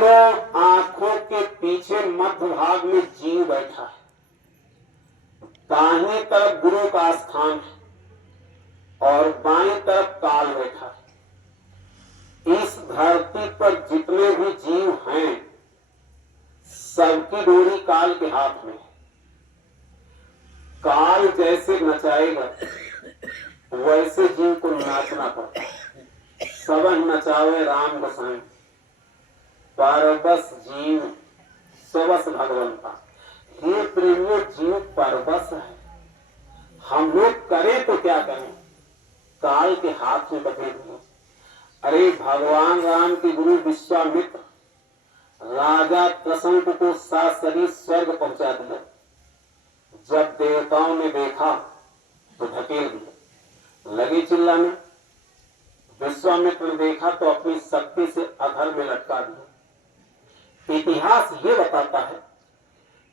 दोनों आंखों के पीछे मध्य भाग में जीव बैठा है, दाहिनी तरफ गुरु का स्थान है और बाईं तरफ काल बैठा है। इस धरती पर जितने भी जीव हैं सबकी डोरी काल के हाथ में है। काल जैसे नचाएगा वैसे जीव को नाचना पड़ता है। सबन नचावे राम गोसाई, परबस जीव सबस भगवंता। ये प्रेमियों, जीव परबस है। हम लोग करें तो क्या करें, काल के हाथ में बटे हुए। अरे भगवान राम के गुरु विश्वामित्र राजा त्रिशंकु को 7 सदी स्वर्ग पहुंचा दिया। जब देवताओं ने देखा तो ढकेल दिया, लगे चिल्लाने। विश्वामित्र ने देखा तो अपनी शक्ति से अधर में लटका दिया। इतिहास ये बताता है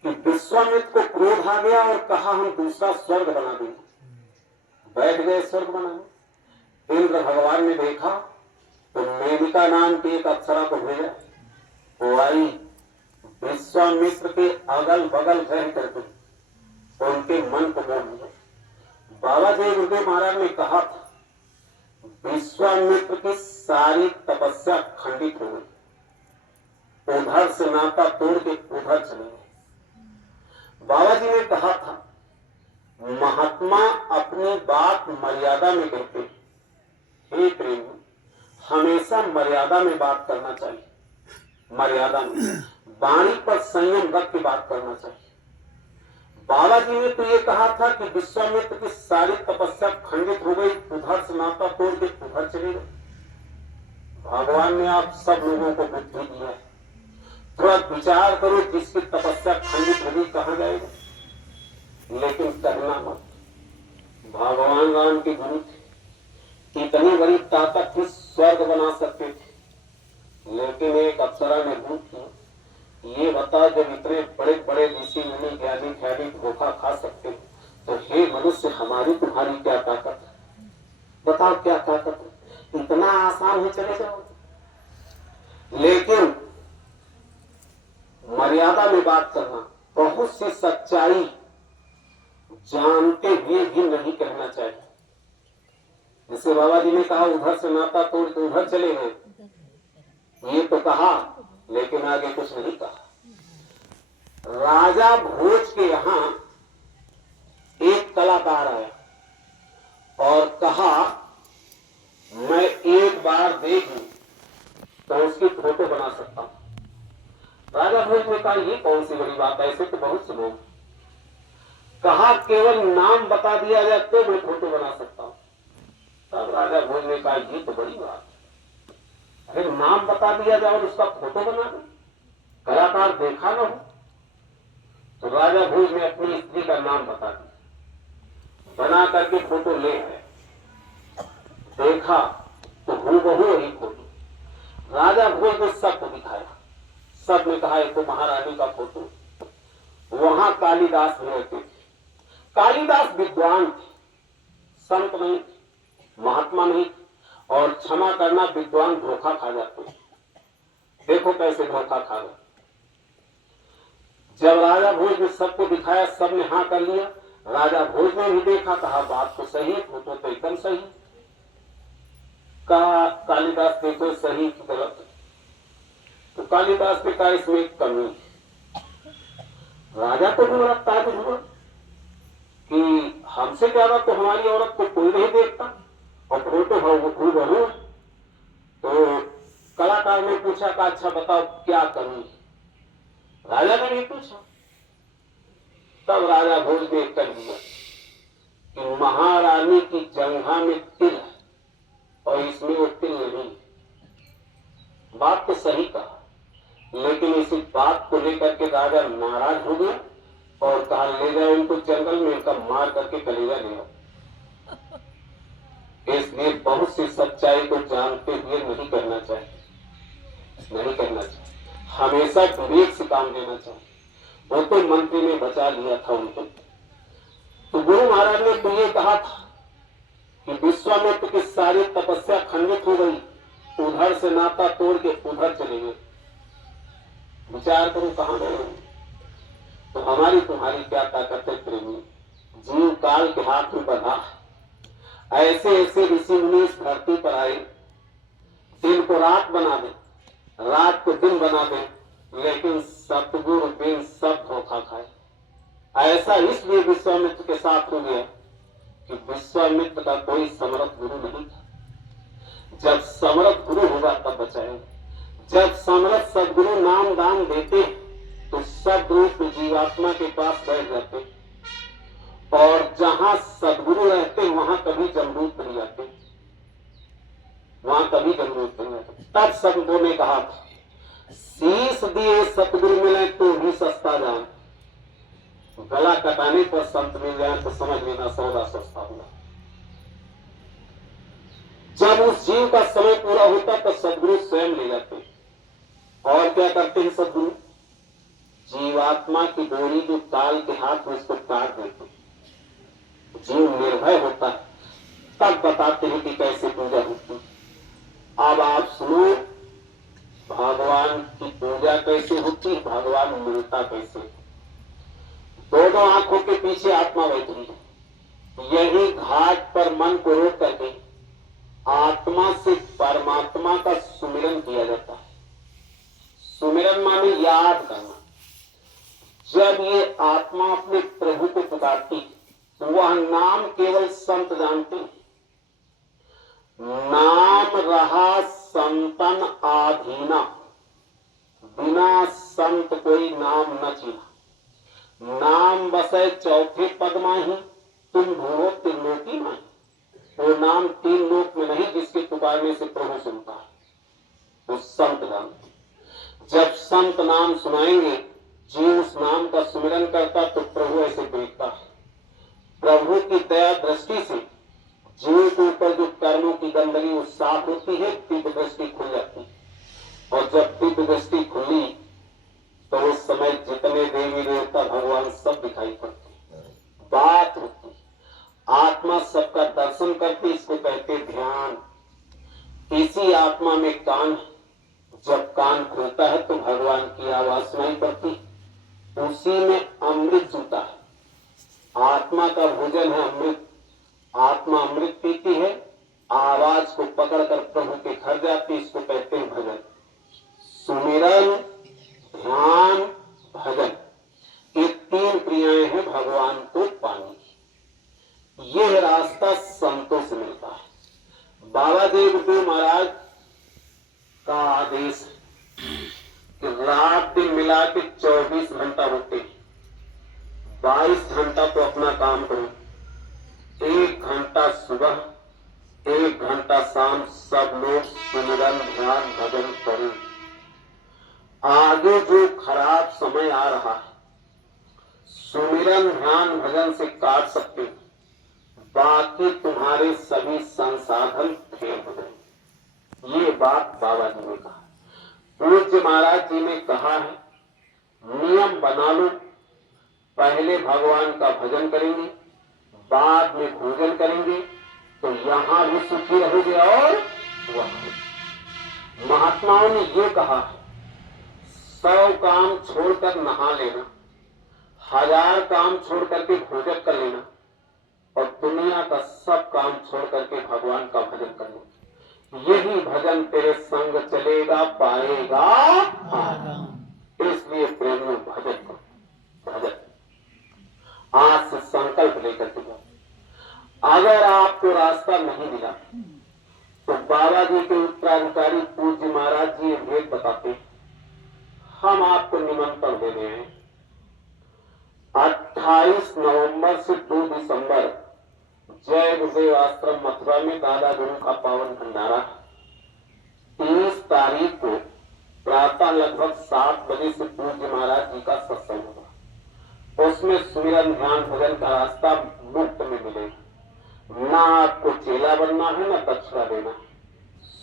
कि विश्वामित्र को क्रोध आ गया और कहा हम दूसरा स्वर्ग बना देंगे। बैठ गए स्वर्ग बनाने। इंद्र भगवान ने देखा तो मेनिका नाम की एक अप्सरा को भेजा। वो आई, विश्वामित्र के अगल बगल रह करके उनके मन को मोह लिया। बाबा जय गुरुदेव महाराज ने कहा था विश्वामित्र की सारी तपस्या खंडित हो गई, उधर से नाता तोड़ के उधर चले गए। बाबा जी ने कहा था महात्मा अपनी बात मर्यादा में कहते हैं। हे प्रेम, हमेशा मर्यादा में बात करना चाहिए। मर्यादा में वाणी पर संयम रख के बात करना चाहिए। बाबा जी ने तो ये कहा था कि विश्वामित्र की सारी तपस्या खंडित हो गई, उधर से नाता तोड़ के उधर चले गए। भगवान ने आप सब लोगों को बुद्धि दिया है, थोड़ा विचार करो, जिसकी तपस्या खंडित हो गई कहां जाएगा। लेकिन करना मत। भगवान राम के गुरु थे, इतनी बड़ी ताकत थी, स्वर्ग बना सकते थे। लेकिन एक अप्सरा ने भूल की, ये बता जब इतने बड़े बड़े ऋषि मुनि ज्ञानी ख्याली धोखा खा सकते हैं, तो हे मनुष्य हमारी तुम्हारी क्या ताकत है, बताओ क्या ताकत है, इतना आसान हो चले जाओ। लेकिन मर्यादा में बात करना, बहुत सी सच्चाई जानते हुए भी नहीं कहना चाहिए। जैसे बाबा जी ने कहा उधर से नाता तोड़ के उधर चले गए, ये तो कहा लेकिन आगे कुछ नहीं कहा। राजा भोज के यहां एक कलाकार आया और कहा मैं एक बार देखूं तो उसकी फोटो बना सकता हूं। राजा भोज ने कहा ये कौन सी बड़ी बात है, ऐसे तो बहुत से लोग। कहा केवल नाम बता दिया जाए तो मैं फोटो बना सकता हूं। तब राजा भोज ने कहा ये तो बड़ी बात है, अरे नाम बता दिया जाए और उसका फोटो बना दे, कलाकार देखा ना हो। तो राजा भोज ने अपनी स्त्री का नाम बता दिया, बना करके फोटो ले आए। देखा तो हूबहू वही फोटो। राजा भोज ने सबको दिखाया, सब ने कहा ये तो महारानी का फोटो। वहां कालिदास भी रहते थे। कालिदास विद्वान थे, संत नहीं, महात्मा नहीं, और क्षमा करना विद्वान धोखा खा जाते। देखो कैसे धोखा खा गए। जब राजा भोज ने सबको दिखाया, सबने हाँ कर लिया। राजा भोज ने भी देखा, कहा बात तो सही है, फोटो तो एकदम सही। कहा कालिदास देखो सही की गलत। तो कालिदास ने कहा इसमें एक कमी है। राजा को भी बड़ा ताजुब हुआ कि हमसे ज्यादा तो हमारी औरत को कोई नहीं देखता और फोटो हूबहू है। तो कलाकार ने पूछा कि अच्छा बताओ क्या कमी है। राजा ने नहीं पूछा। तब राजा भोज ने कर दिया कि महारानी की जंघा में तिल है और इसमें वो तिल नहीं है। बात तो सही कहा, लेकिन इसी बात को लेकर के राजा नाराज हो गया और कहा ले जाओ इनको जंगल में, इनका मार करके कलेजा ले आओ। इसलिए बहुत सी सच्चाई को जानते हुए नहीं करना चाहिए, नहीं करना चाहिए। हमेशा विवेक से काम लेना चाहिए। वो तो मंत्री ने बचा लिया था उनको। तो गुरु महाराज ने तो ये कहा था कि विश्वामित्र की सारी तपस्या खंडित हो गई, उधर से नाता तोड़ के उधर चले गए। विचार करो कहां गए हो। तो हमारी तुम्हारी क्या ताकत है प्रेमी, जीव काल के हाथ में बंधा। ऐसे ऐसे ऋषि मुनि इस धरती पर आए, दिन को रात बना दे, रात को दिन बना दे, लेकिन सतगुरु बिन सब धोखा खाए। ऐसा इसलिए विश्वामित्र के साथ हो गया कि विश्वामित्र का कोई समर्थ गुरु नहीं था। जब समर्थ गुरु होगा तब बचाएगा। जब समर्थ सदगुरु नाम दान देते तो सब रूप जीवात्मा के पास बैठ जाते, और जहां सदगुरु रहते वहां कभी जमरूत नहीं आते, वहां कभी जमरूत नहीं आते। तब संतों ने कहा, शीश दिए सतगुरु मिले तो भी सस्ता जान, गला कटाने पर संत मिल जाए तो समझ लेना सौदा सस्ता हुआ। जब उस जीव का समय पूरा होता तो सदगुरु स्वयं ले जाते। और क्या करते हैं सदगुरु? जीवात्मा की डोरी जो काल के हाथ में, उसको काट देते। जीव निर्भय होता है, तब बताते हैं कि कैसे पूजा होती। अब आप सुनो, भगवान की पूजा कैसे होती, भगवान मिलता कैसे। दोनों आंखों के पीछे आत्मा बैठी है। यही घाट पर मन को रोक करके आत्मा से परमात्मा का सुमिरन किया जाता है। सुमिरन माने याद करना। जब ये आत्मा अपने प्रभु को पुकारती तो वह नाम केवल संत जानते हैं। नाम रहा संतन आधीना, बिना संत कोई नाम न चीना। नाम बसे चौथे पद माही, तुम ढूंढो त्रिलोकी माही। वो नाम तीन लोक में नहीं जिसके पुकारने से प्रभु सुनता है, वो संत जानते। जब संत नाम सुनाएंगे, जीव उस नाम का सुमिरन करता तो प्रभु ऐसे देखता है। प्रभु की दया दृष्टि से जीव के ऊपर जो कर्मों की गंदगी वो साफ होती है, दिव्य दृष्टि खुल जाती है। और जब दिव्य दृष्टि खुली तो उस समय जितने देवी देवता भगवान सब दिखाई पड़ते, बात होती, आत्मा सबका दर्शन करती। इसको कहते ध्यान। इसी आत्मा में कान है, जब कान खुलता है तो भगवान की आवाज सुनाई पड़ती, उसी में अमृत जूता है। आत्मा का भोजन है अमृत। आत्मा अमृत पीती है, आवाज को पकड़कर प्रभु के घर जाती। इसको कहते हैं भजन। सुमिरन, ध्यान, भजन, ये तीन क्रियाएं हैं भगवान को पाने की। यह रास्ता संतों से मिलता है। बाबा देवदेव महाराज का आदेश है कि रात दिन मिला के 24 घंटा होते, 22 घंटा तो अपना काम करो, 1 घंटा सुबह, 1 घंटा शाम सब लोग सुमिरन ध्यान भजन करें। आगे जो खराब समय आ रहा है, सुमिरन ध्यान भजन से काट सकते हो, बाकी तुम्हारे सभी संसाधन फेल हो गए। ये बात बाबा जी ने कहा। पूज्य महाराज जी ने कहा है, नियम बना लो, पहले भगवान का भजन करेंगे, बाद में भोजन करेंगे, तो यहां भी सुखी रहोगे और वहां। महात्माओं ने ये कहा है, 100 काम छोड़कर नहा लेना, 1000 काम छोड़ करके भोजन कर लेना, और दुनिया का सब काम छोड़ करके भगवान का भजन कर लेना। यही भजन तेरे संग चलेगा, पाएगा आराम। इसलिए प्रेम में भजन करो, भजन आज से संकल्प लेकर के जाओ। अगर आपको रास्ता नहीं मिला तो बाबा जी के उत्तराधिकारी पूज्य महाराज जी एक भेद बताते हैं। हम आपको निमंत्रण दे रहे हैं 28 नवंबर से 2 दिसंबर जय गुरुदेव आश्रम मथुरा में दादा गुरु का पावन भंडारा। 30 तारीख को प्रातः लगभग 7 बजे से पूज्य महाराज जी का सत्संग होगा। उसमें सुमिरन ध्यान भजन का रास्ता मुफ्त में मिलेगा। ना आपको चेला बनना है, ना दक्षिणा देना।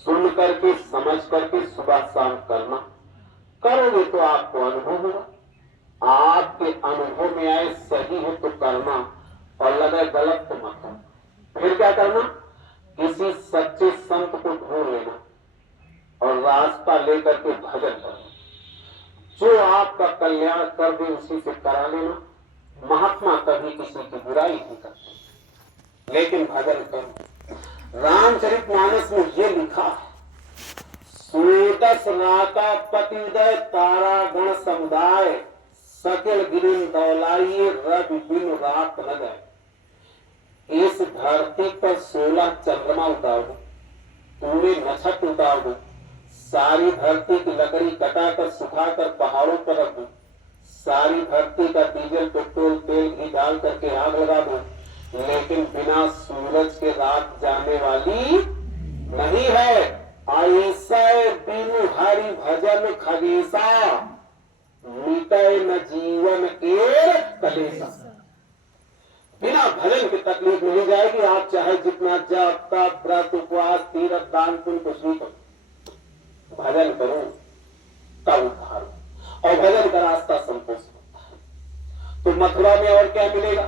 सुन करके समझ करके सुबह शाम करना, करोगे तो आपको अनुभव होगा। आपके अनुभव में आए सही है तो करना, और लगे गलत तो मत करना। फिर क्या करना? किसी सच्चे संत को ढूंढ लेना और रास्ता लेकर के भजन करना। जो आपका कल्याण कर दे उसी से करा लेना। महात्मा कभी किसी की बुराई नहीं करते, लेकिन भजन करो। रामचरितमानस में ये लिखा है, सुदस राका पतिदय तारा गण समुदाय, सकल गिरिन दौलाइए रवि दिन रात न गए। इस धरती पर 16 चंद्रमा उतार दो, पूरे नक्षत्र उतार दो, सारी धरती की लकड़ी कटाकर सुखाकर पहाड़ों पर रख दो, सारी धरती का डीजल पेट्रोल तेल घी डाल करके आग लगा दो, लेकिन बिना सूरज के रात जाने वाली नहीं है। ऐसा बिनु हरि भजन खगेसा, मिटे न जीवन के कलेसा। बिना भजन की तकलीफ नहीं जाएगी। आप चाहे जितना जप तप व्रत उपवास तीर्थ दान पुण्य कुछ नहीं करो, भजन करो तब उद्धार हो। और भजन का रास्ता संतोष होता है। तो मथुरा में और क्या मिलेगा?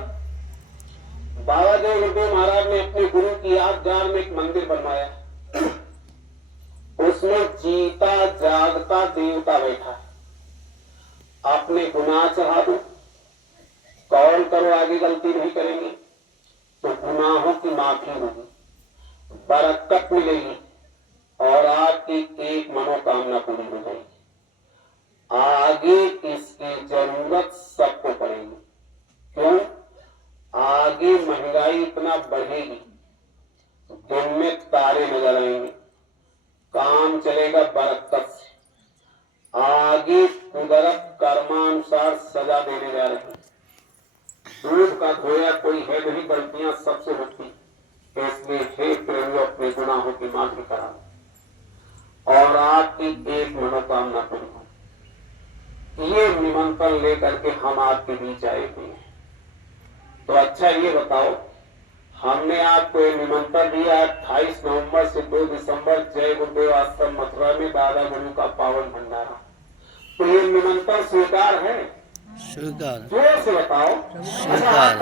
बाबा देव गुरुदेव महाराज ने अपने गुरु की यादगार में एक मंदिर बनवाया, उसमें जीता जागता देवता बैठा है। अपने गुनाह चढ़ा दो, कौन करो आगे गलती नहीं करेंगे तो गुनाहों की माफी होगी, बरकत मिलेगी और आपकी एक मनोकामना पूरी हो जाएगी। आगे इसकी जरूरत सबको पड़ेगी। क्यों? आगे महंगाई इतना बढ़ेगी, दिन में तारे नजर आएंगे, काम चलेगा बरकत से। आगे कुदरत कर्मानुसार सजा देने जा रही है। दूध का धोया कोई है नहीं, गलतियां सबसे होती, इसलिए हे प्रेमियों अपने गुनाहों की माफी करा और आपकी एक मनोकामना पूरी हो। ये निमंत्रण लेकर के हम आपके बीच आए हुए हैं। तो अच्छा ये बताओ, हमने आपको ये निमंत्रण दिया 28 नवंबर से 2 दिसंबर जय गुरुदेव आश्रम मथुरा में दादा गुरु का पावन भंडारा। तो ये निमंत्रण स्वीकार है? स्वीकार। जोर से बताओ। स्वीकार।